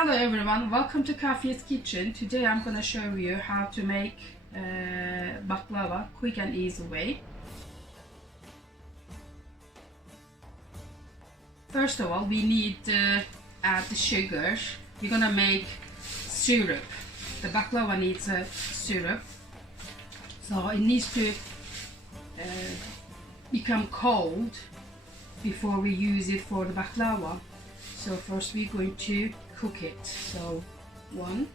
Hello everyone, welcome to Kafiye's Kitchen. Today I'm gonna show you how to make baklava quick and easy way. First of all, we need to add the sugar. We're gonna make syrup. The baklava needs a syrup, so it needs to become cold before we use it for the baklava. So first we're going to cook it. So 1,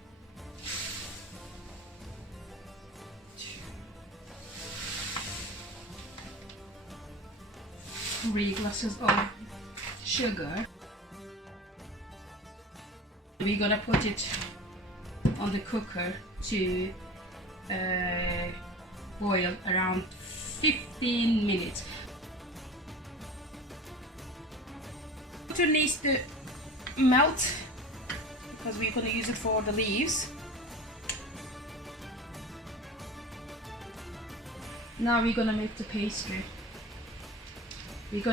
2, 3 glasses of sugar. We're gonna put it on the cooker to boil around 15 minutes. Water needs to melt because we're going to use it for the leaves. Now we're going to make the pastry. We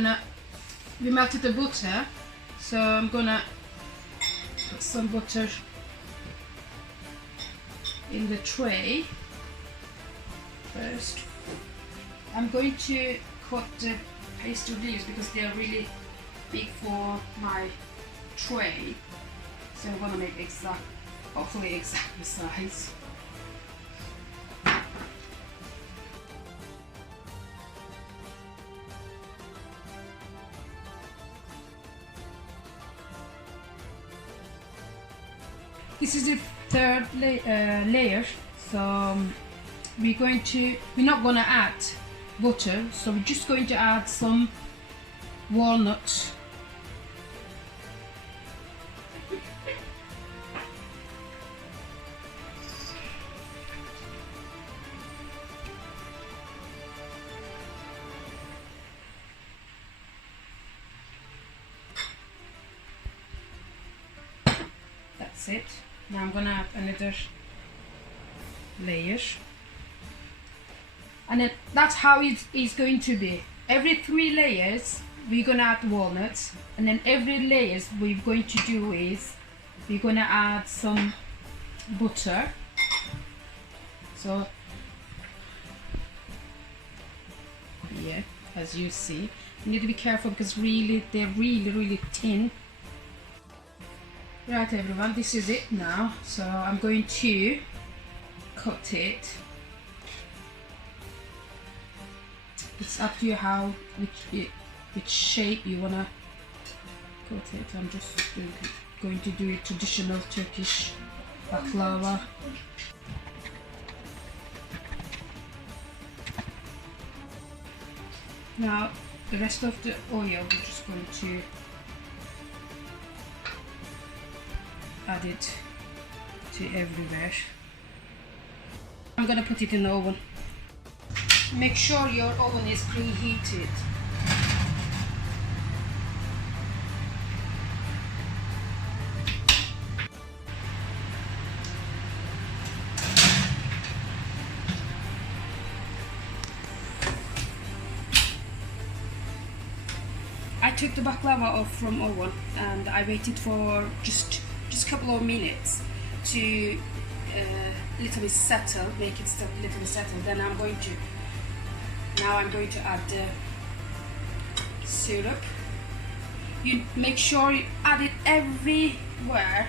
melted the butter, so I'm going to put some butter in the tray first. I'm going to cut the pastry leaves because they are really big for my tray, so I'm gonna make hopefully exact size. This is the third layer, so we're not gonna add butter, so we're just going to add some walnuts. That's it. Now I'm gonna add another layer, and then that's how it's going to be. Every 3 layers we're gonna add walnuts, and then every layers we're going to do is we're gonna add some butter. So yeah, as you see, you need to be careful because they're really thin. Right everyone, this is it now, so I'm going to cut it. It's up to you which shape you wanna cut it. I'm just going to do it traditional Turkish baklava. Now the rest of the oil we're just going to add it to everywhere. I'm gonna put it in the oven. Make sure your oven is preheated. I took the baklava off from oven and I waited for just a couple of minutes to little bit settle, make it a little bit settle. Then I'm going to add the syrup. You make sure you add it everywhere